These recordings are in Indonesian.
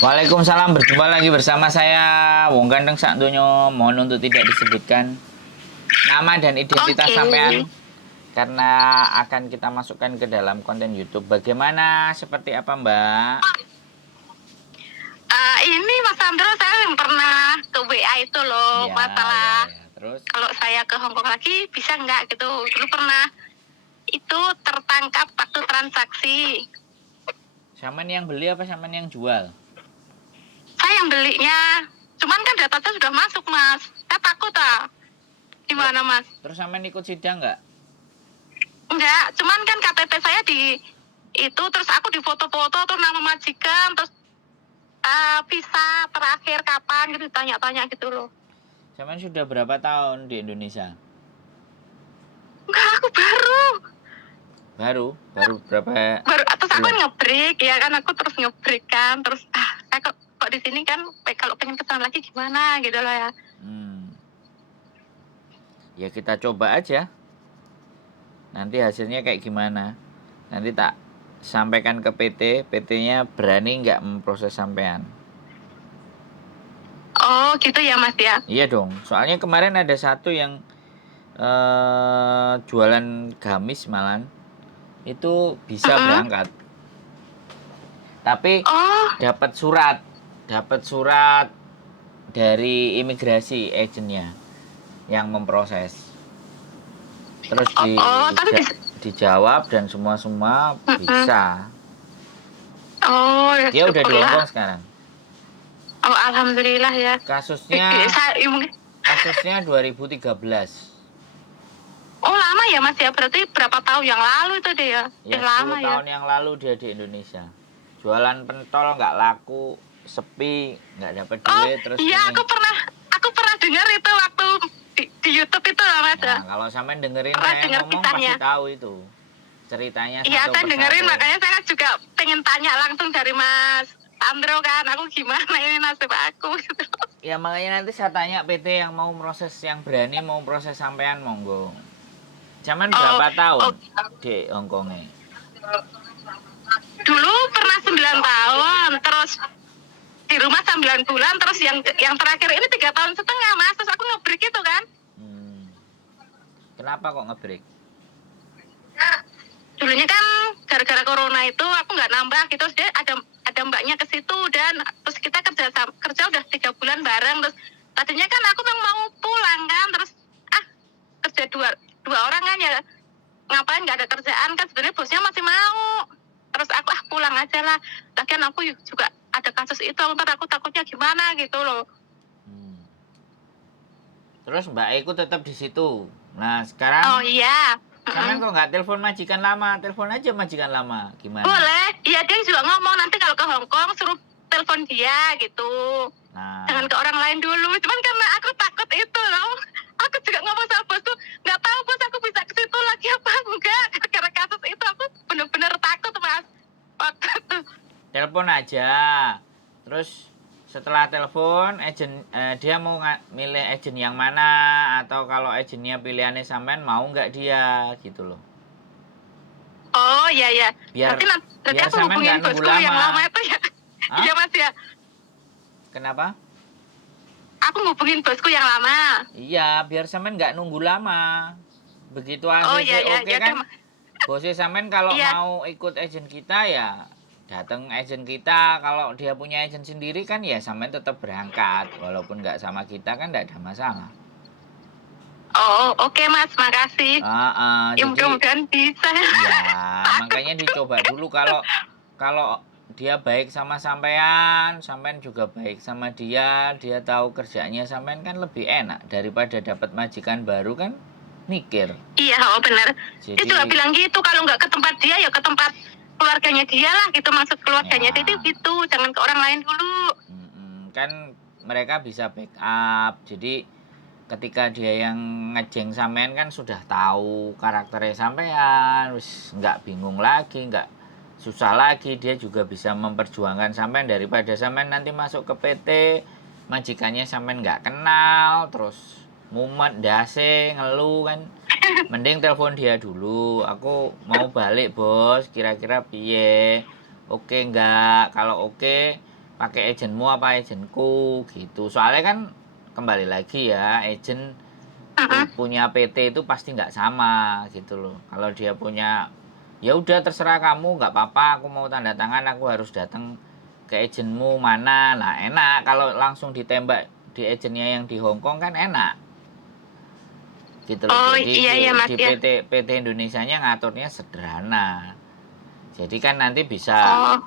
Waalaikumsalam, berjumpa lagi bersama saya Wong Ganteng Sak Donya. Mohon untuk tidak disebutkan nama dan identitas sampean karena akan kita masukkan ke dalam konten YouTube. Bagaimana, seperti apa Mbak? Ini Mas Sandro, saya yang pernah ke WA itu loh, Ya, masalah ya. Terus? kalau saya ke Hongkong lagi bisa nggak gitu. Dulu pernah itu tertangkap waktu transaksi. Sampean yang beli apa sampean yang jual? Saya yang belinya, cuman kan datanya sudah masuk Mas. Saya takut Gimana Mas? Terus sampean ikut sidang nggak? Enggak, cuman kan KTP saya di itu, terus aku di foto-foto, terus nama majikan, terus visa terakhir kapan gitu, tanya-tanya gitu loh. Sampean sudah berapa tahun di Indonesia? Enggak, aku Baru berapa? terus aku nge-break ya kan, aku terus nge-break kan, terus saya kok di sini kan kalau pengen kesana lagi gimana gitu loh ya. Ya kita coba aja. Nanti hasilnya kayak gimana? Nanti tak sampaikan ke PT. PT-nya berani nggak memproses sampean? Oh gitu ya Mas ya. Iya dong. Soalnya kemarin ada satu yang jualan gamis malan itu bisa berangkat. Tapi dapat surat dari imigrasi agennya yang memproses. Terus dijawab dan semua bisa. Oh ya. Dia udah di Hongkong sekarang. Oh alhamdulillah ya. Kasusnya 2013. Oh lama ya Mas ya, berarti berapa tahun yang lalu itu dia? Ya, 10 lama tahun yang lalu dia di Indonesia. Jualan pentol nggak laku, sepi, nggak dapat duit. Terus iya, aku pernah dengar itu waktu di YouTube itu Mas. Nah, kalau sampean dengerin saya ngomong pasti tahu itu ceritanya. Iya, saya dengerin, makanya saya juga pengen tanya langsung dari Mas Sandro kan, aku gimana ini nasib aku gitu. Ya makanya nanti saya tanya PT yang mau proses, yang berani mau proses sampean, monggo. Zaman berapa tahun di Hongkongnya? Dulu pernah 9 tahun, terus di rumah 9 bulan, terus yang terakhir ini 3 tahun setengah Mas, terus aku nge-break itu kan. Kenapa kok nge-break? Dulunya kan gara-gara corona itu aku nggak nambah gitu, terus dia ada mbaknya ke situ, dan terus kita kerja udah 3 bulan bareng, terus tadinya kan aku memang mau pulang kan, terus kerja dua orang kan ya, ngapain nggak ada kerjaan kan, sebenarnya bosnya masih mau, terus aku pulang aja lah, lagian aku juga ada kasus itu, ntar aku takutnya gimana gitu loh. Terus Mbak Eko tetap di situ. Nah sekarang oh iya, sampean kok nggak telepon majikan lama? Telepon aja majikan lama, gimana? Boleh, iya dia juga ngomong nanti kalau ke Hongkong suruh telepon dia gitu. Jangan ke orang lain dulu. Cuman karena aku takut itu loh. Aku juga ngomong sama bosku, nggak tahu bos aku bisa ke situ lagi apa enggak. Gara-gara kasus itu aku bener-bener takut Mas. Waktu itu. Telepon aja. Terus setelah telepon, dia mau milih agen yang mana, atau kalau agennya pilihannya sampean mau nggak dia gitu loh. Oh iya. Biar nanti aku hubungin bosku yang lama itu ya. Iya Mas ya. Kenapa? Aku ngubungin bosku yang lama. Iya, biar sampean nggak nunggu lama. Begitu hasilnya oke kan? Bosnya sampean kalau mau ikut agen kita ya datang agen kita. Kalau dia punya agen sendiri kan ya sampean tetap berangkat, walaupun nggak sama kita kan nggak ada masalah. Oh oke Mas, makasih. Ya mudah-mudahan bisa. Ya makanya dicoba dulu. Kalau dia baik sama sampean juga baik sama dia tahu kerjanya sampean, kan lebih enak daripada dapat majikan baru kan mikir. Iya, benar. Dia juga bilang gitu, kalau nggak ke tempat dia ya ke tempat keluarganya dia lah gitu, maksud keluarganya dia gitu, jangan ke orang lain dulu. Kan mereka bisa backup, jadi ketika dia yang ngejeng sampean kan sudah tahu karakternya sampean, wis nggak bingung lagi, nggak susah lagi, dia juga bisa memperjuangkan sampean daripada sampean nanti masuk ke PT majikannya sampean nggak kenal, terus mumet dase ngeluh kan. Mending telepon dia dulu, aku mau balik bos, kira-kira piye, oke nggak? Kalau oke pakai agentmu apa agentku gitu. Soalnya kan kembali lagi ya, agent punya PT itu pasti nggak sama gitu loh. Kalau dia punya, ya udah terserah kamu, nggak apa-apa, aku mau tanda tangan, aku harus datang ke agentmu mana. Nah enak kalau langsung ditembak di agentnya yang di Hong Kong kan enak gitu loh. Oh Jadi iya ya Mas di ya. PT Indonesianya ngaturnya sederhana. Jadi kan nanti bisa Oh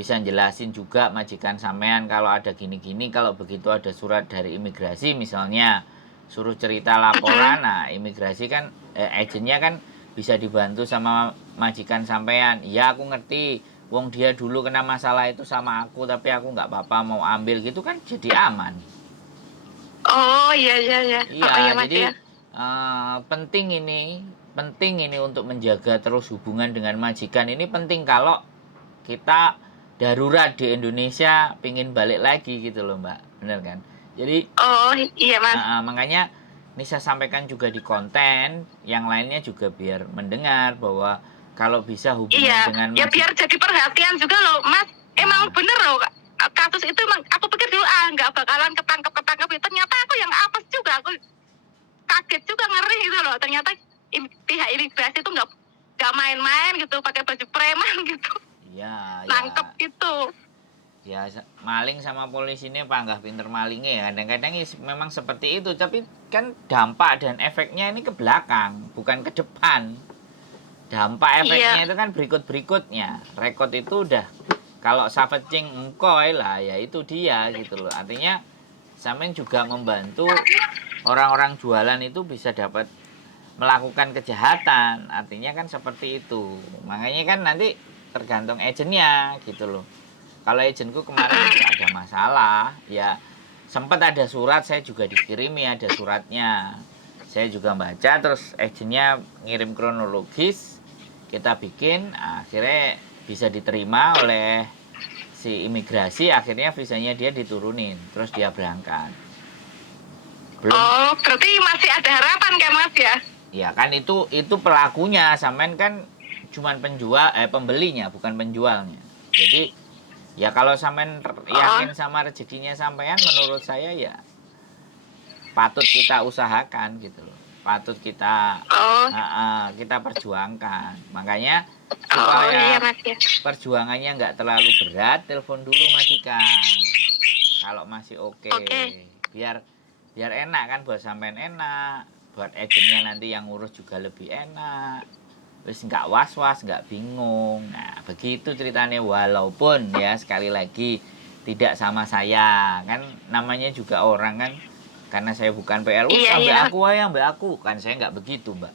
jelasin juga majikan sampean kalau ada gini-gini, kalau begitu ada surat dari imigrasi misalnya, suruh cerita laporan. Nah imigrasi kan agennya kan bisa dibantu sama majikan sampean. Ya aku ngerti, wong dia dulu kena masalah itu sama aku tapi aku nggak apa-apa mau ambil gitu kan, jadi aman. oh iya iya ya. Oh iya Iya, Mas jadi ya. penting ini untuk menjaga terus hubungan dengan majikan. Ini penting kalau kita darurat di Indonesia pingin balik lagi gitu loh Mbak, bener kan? Jadi Oh iya Mas. makanya ini saya sampaikan juga di konten yang lainnya juga biar mendengar bahwa kalau bisa hubungan Iya, dengan ya biar jadi perhatian juga loh, Mas. Emang Nah, bener loh, kasus itu emang aku pikir dulu nggak bakalan ketangkep itu. Ternyata aku yang apes juga, aku kaget juga, ngeri gitu loh. Ternyata pihak imigrasi itu nggak main-main gitu, pakai baju preman gitu, ya nangkep gitu. ya maling sama polisi ini panggah pinter malingnya ya, kadang-kadang memang seperti itu, tapi kan dampak dan efeknya ini ke belakang bukan ke depan. Dampak efeknya Iya. itu kan berikut-berikutnya. Rekod itu udah, kalau savaging engkoy lah ya itu dia gitu loh. Artinya sampean juga membantu orang-orang jualan itu bisa dapat melakukan kejahatan. Artinya kan seperti itu. Makanya kan nanti tergantung agentnya gitu loh. Kalau agentku kemarin nggak ada masalah, ya sempat ada surat, saya juga dikirimi ada suratnya. Saya juga baca, terus agentnya ngirim kronologis, kita bikin, akhirnya bisa diterima oleh si imigrasi, akhirnya visanya dia diturunin, terus dia berangkat. Belum, Oh, berarti masih ada harapan kan Mas ya? ya kan itu pelakunya, sampean kan cuman pembelinya bukan penjualnya. Jadi ya kalau sampean Oh, yakin sama rezekinya sampean, menurut saya ya patut kita usahakan gitu loh. Patut kita oh, kita perjuangkan. Makanya oh iya supaya Mas ya. perjuangannya nggak terlalu berat, telepon dulu majikan. Kalau masih oke, Oke. biar biar enak kan, buat sampean enak, buat agentnya nanti yang ngurus juga lebih enak. Terus nggak was-was, nggak bingung. Nah, begitu ceritanya, walaupun ya sekali lagi tidak sama saya. Kan namanya juga orang kan, karena saya bukan PLU, Iya sampai iya. aku kan saya nggak begitu, Mbak.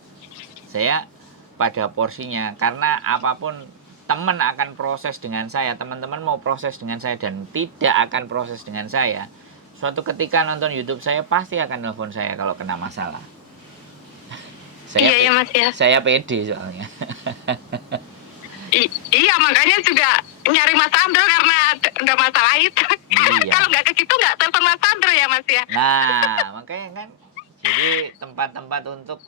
Saya pada porsinya, karena apapun teman akan proses dengan saya, teman-teman mau proses dengan saya dan tidak akan proses dengan saya, suatu ketika nonton YouTube saya pasti akan nelfon saya kalau kena masalah. Saya Iya iya Mas ya. saya pede soalnya. Iya makanya juga nyari Mas Andro karena ada masalah itu. Iya. Kalau nggak ke gitu nggak telepon Mas Andro ya Mas ya. Nah, makanya kan jadi tempat-tempat untuk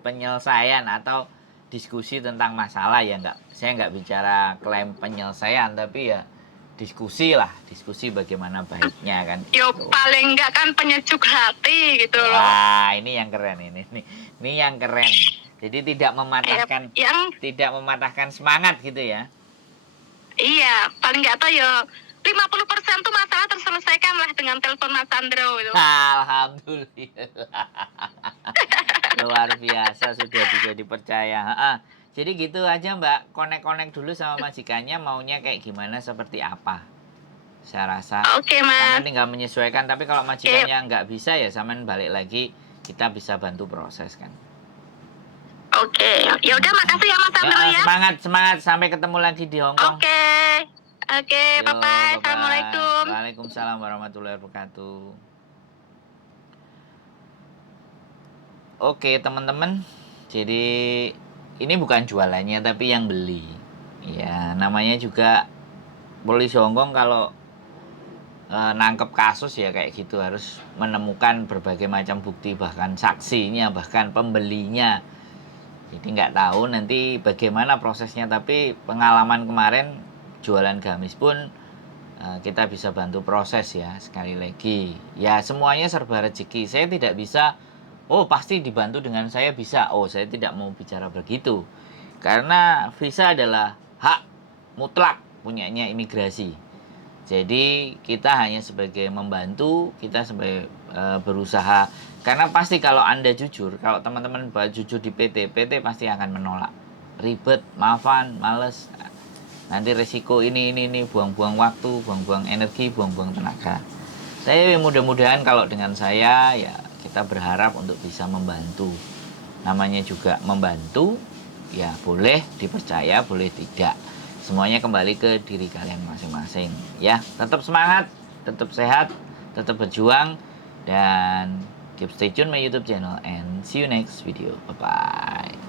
penyelesaian atau diskusi tentang masalah, ya nggak, saya nggak bicara klaim penyelesaian, tapi ya diskusi bagaimana baiknya kan Yo gitu. paling nggak kan penyejuk hati gitu loh. Wah, ini yang keren ini yang keren. Jadi tidak mematahkan semangat gitu ya. Iya paling nggak tahu yo 50% tuh masalah terselesaikan lah dengan telepon Mas Andro itu. Alhamdulillah. Luar biasa, sudah bisa dipercaya. Jadi gitu aja Mbak, konek-konek dulu sama majikannya maunya kayak gimana, seperti apa. Saya rasa Oke karena Mas. tinggal menyesuaikan, tapi kalau majikannya nggak bisa ya sampean balik lagi, kita bisa bantu proses kan. Oke. Ya udah makasih ya Mas Andro ya. Semangat sampai ketemu lagi di Hong Kong. Oke. Oke, Yo, bye bye. bye. Assalamualaikum. Waalaikumsalam warahmatullahi wabarakatuh. Oke teman-teman, jadi ini bukan jualannya tapi yang beli. Ya namanya juga polisi Hongkong, kalau nangkep kasus ya kayak gitu, harus menemukan berbagai macam bukti, bahkan saksinya, bahkan pembelinya. Jadi nggak tahu nanti bagaimana prosesnya, tapi pengalaman kemarin jualan gamis pun kita bisa bantu proses ya. Sekali lagi ya, semuanya serba rezeki. Saya tidak bisa pasti dibantu dengan saya bisa. Saya tidak mau bicara begitu, karena visa adalah hak mutlak punyanya imigrasi. Jadi kita hanya sebagai membantu, kita sebagai berusaha. Karena pasti kalau Anda jujur, kalau teman-teman jujur di PT pasti akan menolak. Ribet, maafan, males. Nanti resiko ini, buang-buang waktu, buang-buang energi, buang-buang tenaga. Saya mudah-mudahan kalau dengan saya, ya kita berharap untuk bisa membantu. Namanya juga membantu, ya boleh dipercaya, boleh tidak. Semuanya kembali ke diri kalian masing-masing. Ya, tetap semangat, tetap sehat, tetap berjuang, dan keep stay tune my YouTube channel, and see you next video. Bye-bye.